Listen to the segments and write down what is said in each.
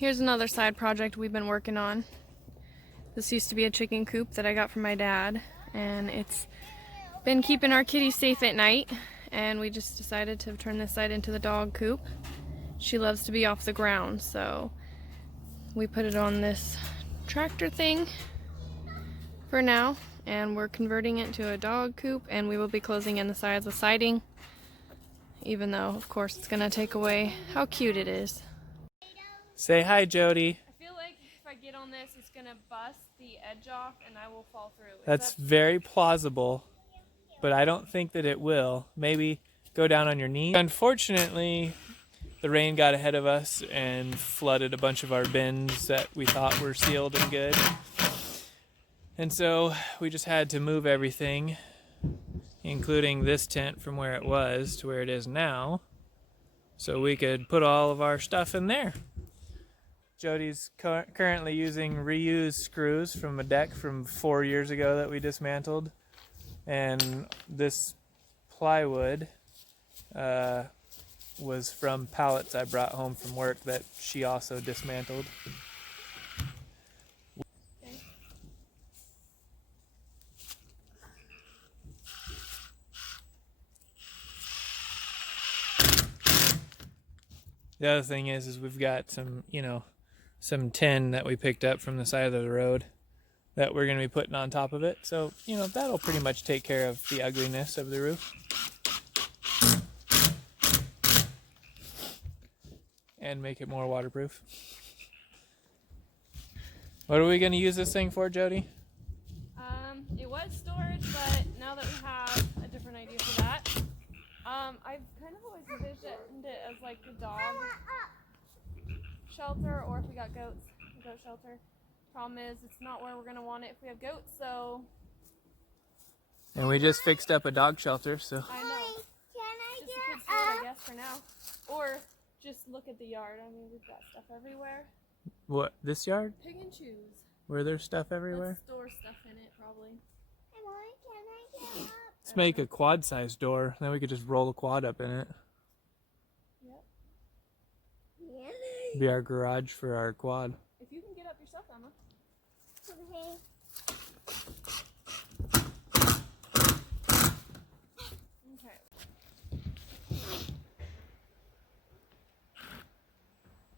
Here's another side project we've been working on. This used to be a chicken coop that I got from my dad, and it's been keeping our kitty safe at night, and we just decided to turn this side into the dog coop. She loves to be off the ground, so we put it on this tractor thing for now, and we're converting it to a dog coop, and we will be closing in the sides with siding, even though of course it's gonna take away how cute it is. Say hi, Jody. I feel like if I get on this, it's gonna bust the edge off and I will fall through. That's very plausible, but I don't think that it will. Maybe go down on your knee. Unfortunately, the rain got ahead of us and flooded a bunch of our bins that we thought were sealed and good. And so we just had to move everything, including this tent from where it was to where it is now, so we could put all of our stuff in there. Jody's currently using reused screws from a deck from 4 years ago that we dismantled. And this plywood was from pallets I brought home from work that she also dismantled. The other thing is we've got some, some tin that we picked up from the side of the road that we're going to be putting on top of it. So, that'll pretty much take care of the ugliness of the roof. And make it more waterproof. What are we going to use this thing for, Jody? It was storage, but now that we have a different idea for that, I've kind of always envisioned it as like the dog shelter, or if we got goats, a goat shelter. Problem is, it's not where we're going to want it if we have goats, so... And we just fixed up a dog shelter, so... I know. Just a kid's food, I guess, for now. Or just look at the yard. I mean, we've got stuff everywhere. What, this yard? Pick and choose. Where there's stuff everywhere? Let's store stuff in it, probably. Let's make a quad-sized door. Then we could just roll a quad up in it. Yep. Be our garage for our quad. If you can get up yourself, Emma. Okay.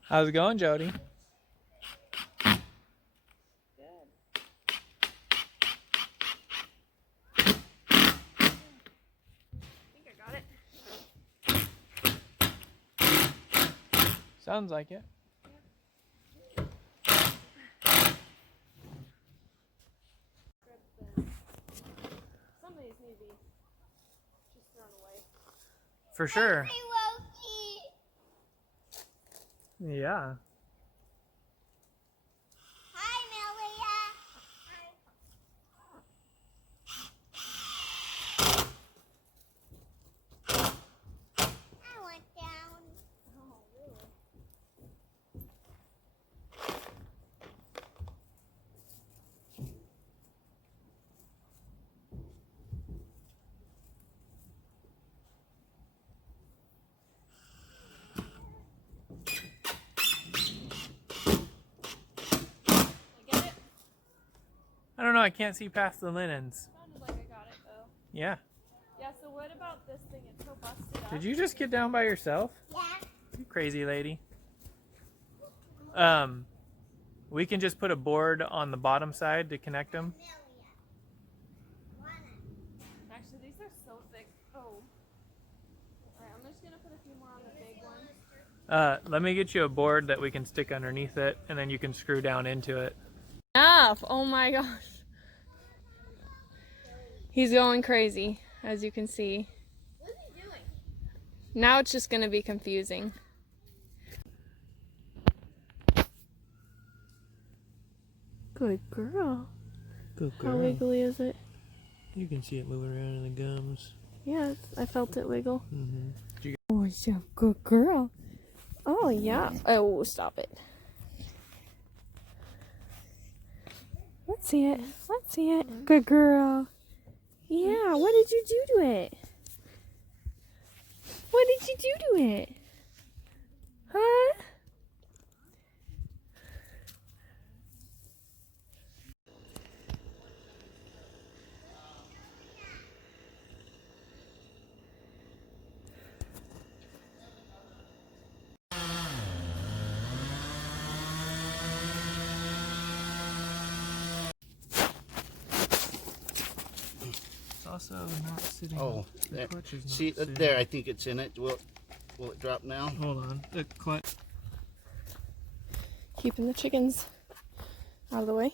How's it going, Jody? Sounds like it. Some of these need to be just thrown away. For sure. Yeah. I don't know, I can't see past the linens. Sounded like I got it though. Yeah. Yeah, so what about this thing? It's so busted up. Did you just get down by yourself? Yeah. You crazy lady. We can just put a board on the bottom side to connect them. Actually, these are so thick. Oh. Alright, I'm just gonna put a few more on the big ones. Let me get you a board that we can stick underneath it, and then you can screw down into it. Enough! Oh my gosh. He's going crazy, as you can see. What is he doing? Now it's just gonna be confusing. Good girl. Good How wiggly is it? You can see it moving around in the gums. Yes, I felt it wiggle. Mm-hmm. Oh, she's a good girl. Oh, yeah. Oh, stop it. Let's see it. Let's see it. Good girl. Yeah, what did you do to it? What did you do to it? Huh? Oh, not sitting. Oh, The there. clutch is not See, sitting. there, I think it's in it. Will it drop now? Hold on. The clutch. Keeping the chickens out of the way.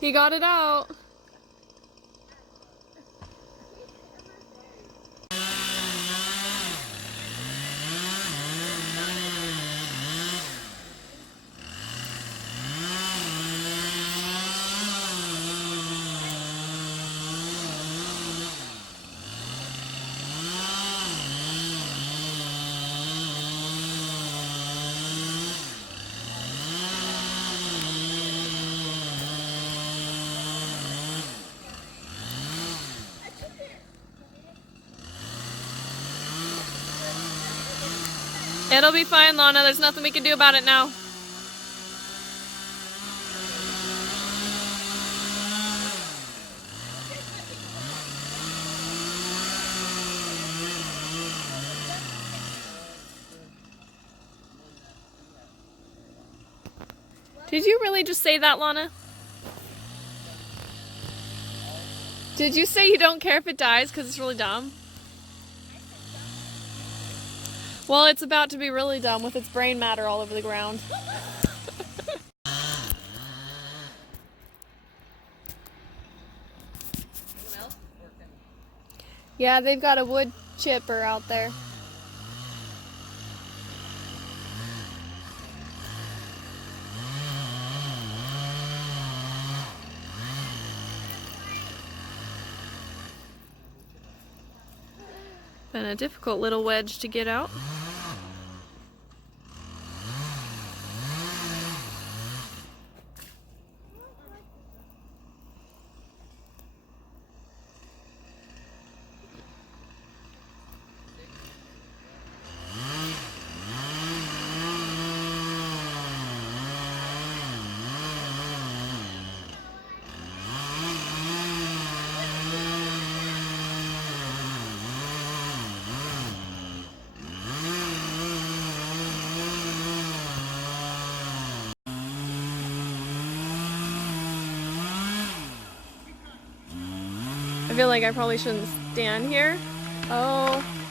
He got it out. It'll be fine, Lana. There's nothing we can do about it now. Did you really just say that, Lana? Did you say you don't care if it dies because it's really dumb? Well, it's about to be really dumb with its brain matter all over the ground. Yeah, they've got a wood chipper out there. Been a difficult little wedge to get out. I feel like I probably shouldn't stand here. Oh.